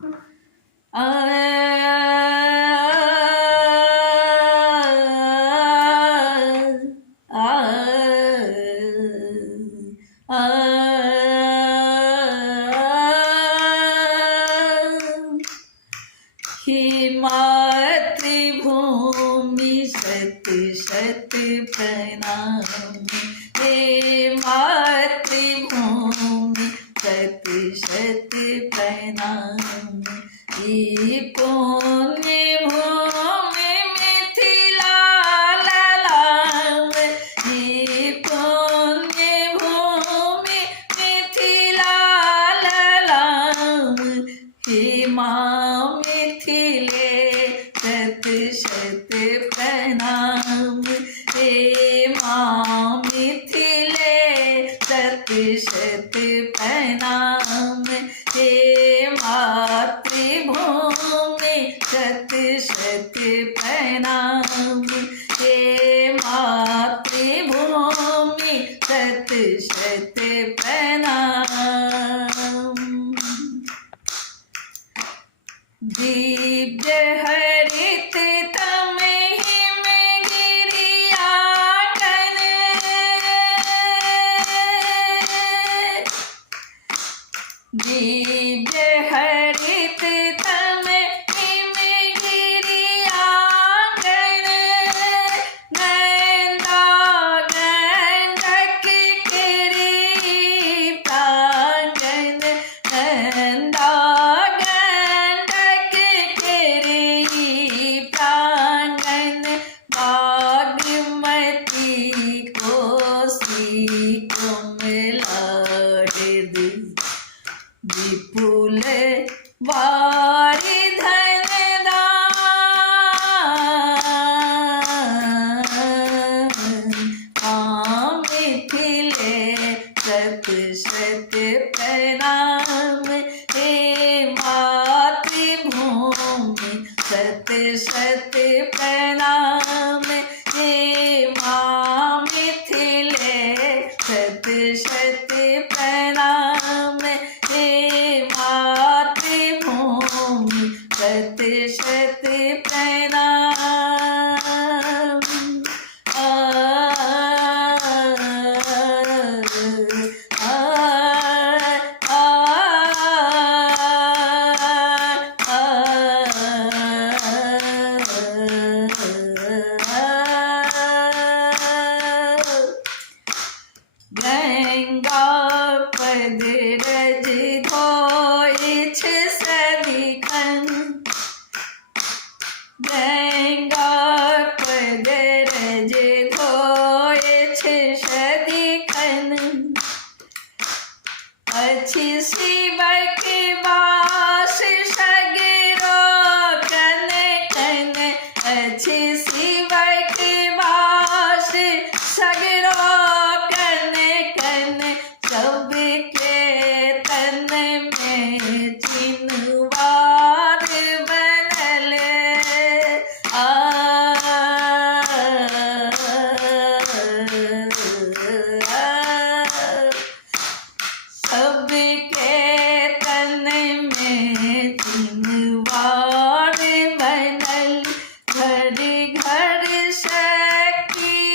आ, आ, आ, हे मातृभूमि शत शत प्रणाम, हे मातृभूमि शत शत प्रणाम। ये पुण्य भूमि मिथिला लाम, ये पुण्य भूमि मिथिला लाम। हे माँ मिथिले शत शत प्रणाम, हे माँ मिथिले शत शत प्रणाम। हे मातृभूमि शत शत प्रणाम, हे मातृभूमि शत शत प्रणाम। दिव्य हरित तम हिम गिरियागन, दिव्य हरित तम हिम गिरियागन। नंदा गंडक केरी प्रांगण, नंदा गंडक केरी प्रांगण। बागमती कोसी कमला हृदय, विपुल वारि धन दान। माँ मिथिले शत शत प्रणाम, हे मातृभूमि शत शत प्रणाम। हे माँ मिथिले शत शत प्रणाम, हे मातृभूमि शत शत प्रणाम। आ, आ, आ, गंगा पद रज धोइछ सदिखन, गंगा पद रज धोइछ सदिखन। अछि शिवक वास सगरो कन कन, अछि शिवक वास सगरो कन कन। सबके तन में चिन्हवार बनल, आ, सबके तन में चिन्हवार बनल। घर घर सखी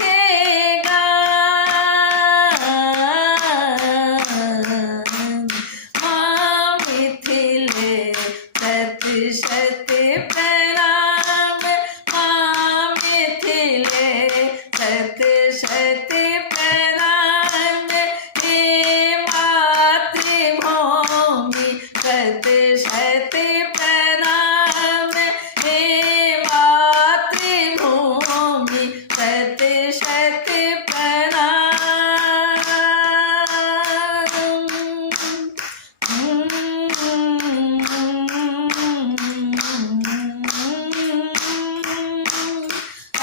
के गान, माँ मिथिले शत शत प्रणाम, माँ मिथिले शत शत प्रणाम। हे मातृभूमि शत शत प्रणाम, हे मातृभूमि शत शत प्रणाम। आ, आ,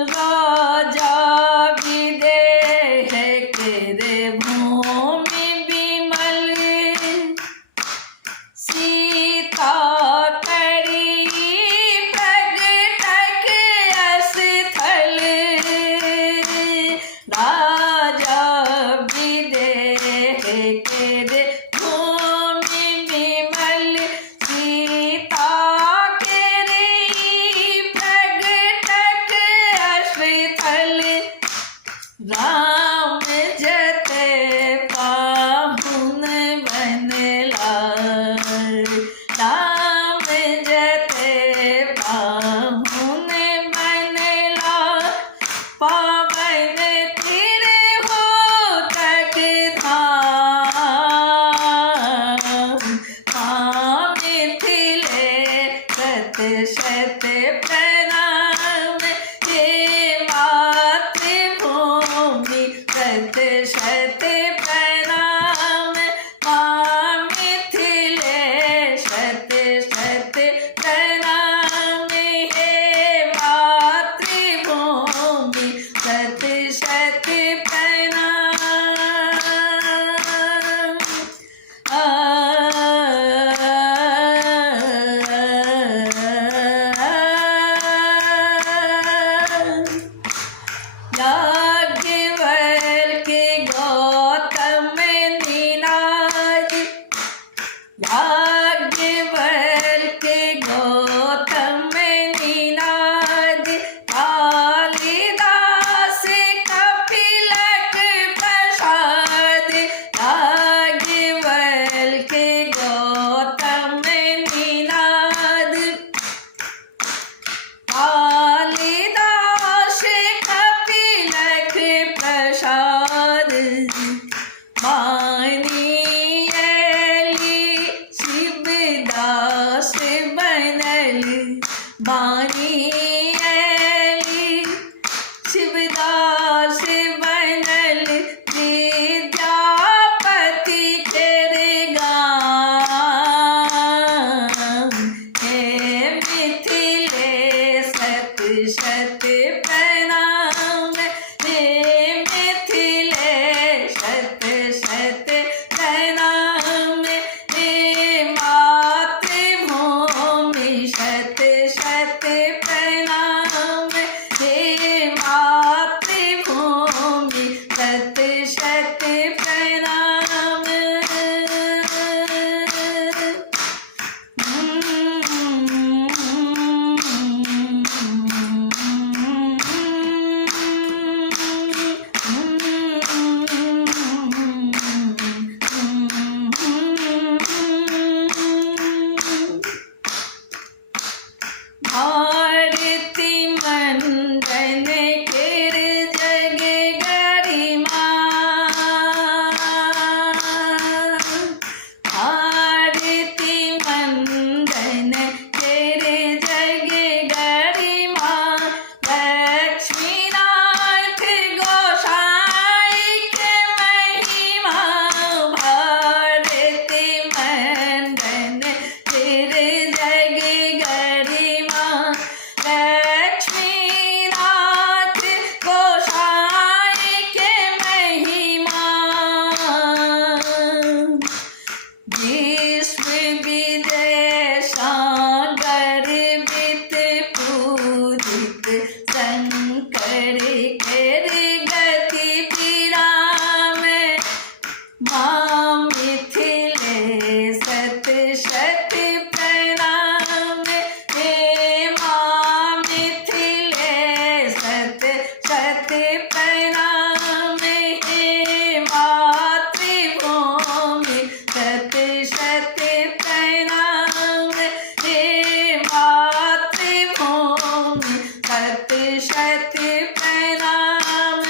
राजा विदेह के भूमि विमल, सीता करी प्रगटक राम जते पाहुन बनला, राम जते पाहुन बनला, पावन तीर हो तक धाम, माँ मिथिले शत शत प्रणाम, हे मातृभूमि शत शत प्रणाम, माँ मिथिले शत शत प्रणाम, हे मातृभूमि शत शत प्रणाम। याज्ञवल्क्य गौतम निनाद, याज्ञवल्क्य गौतम निनाद, कालिदास कपिलक प्रसाद, याज्ञवल्क्य गौतम निनाद, कालिदास कपिलक प्रसाद, बानियली शिवदास बनल, बानियली शिवदास बनल, विद्यापति केर गाम, हे मिथिले शत शत प्रणाम, हे मिथिले शत शत प्रणाम, हे मातृभूमि शत शत प्रणाम, हे मातृभूमि शत शत प्रणाम। भारती मंदन केर जग गरिमा, भारती मंदन केर जग गरिमा, लक्ष्मीनाथ गोसाई के महिमा, भारती मंदन केर जग गरिमा, लक्ष्मीनाथ गोसाई के महिमा, विश्व विदेशागर गर्वित पूजित, शंकर केर गति विराम, माँ मिथिले शत शत प्रणाम, हे माँ मिथिले शत शत प्रणाम, हे मातृभूमि शत शत प्रणाम, हे मातृभूमि शत शत प्रणाम।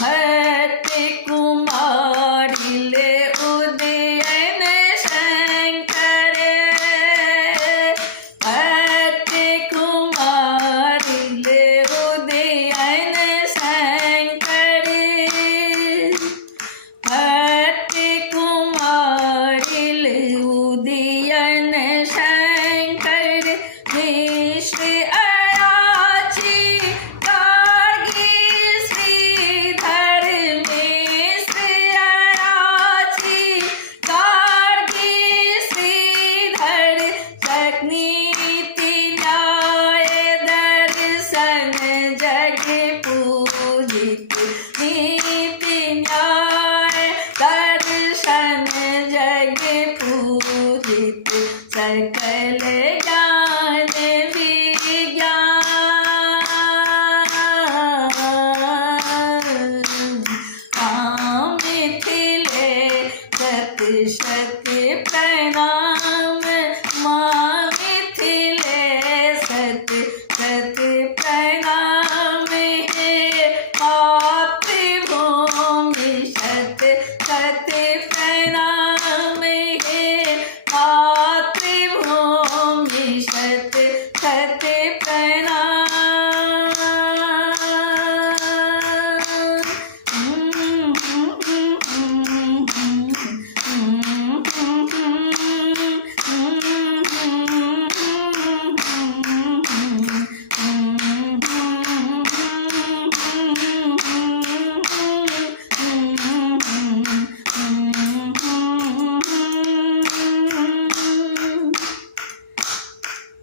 भट्ट कुमारिले उदयन शंकर, भट्ट कुमारिले उदयन शंकर, भट्ट कुमारिले उदयन शंकर, मिश्र अयाची गार्गी श्रीधर, मिश्र अयाची गार्गी श्रीधर, शक्नीति न्याय दर्शन जग पूजित, नीति न्याय दर्शन जग पूजित, सकल ज्ञान प्रणाम माँ मिथिले सत सत प्रणाम हे मातृभूमि सत सत प्रणाम हे मातृभूमि सत सत प्रणाम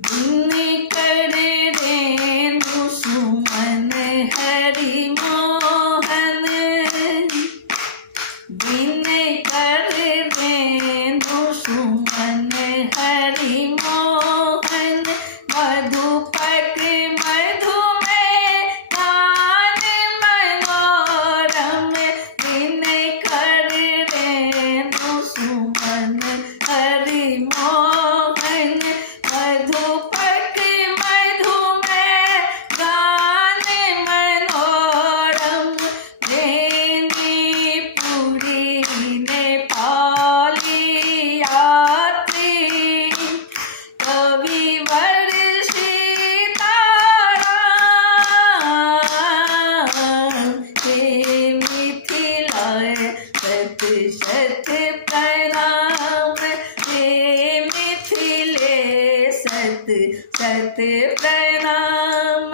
दिन कर रेणु सुमन हरि मोहन दिन कर रेणु सुमन हरि मोहन मधुपट मधु में गान मनोरम दिन कर रेणु सुमन हरि मोहन मधुपट मधु में गान मनोरम बेनीपुरी नेपाली यात्री कविवर सीताराम हे मिथिला सत सत प्रणाम हे मिथिले सत सत प्रणाम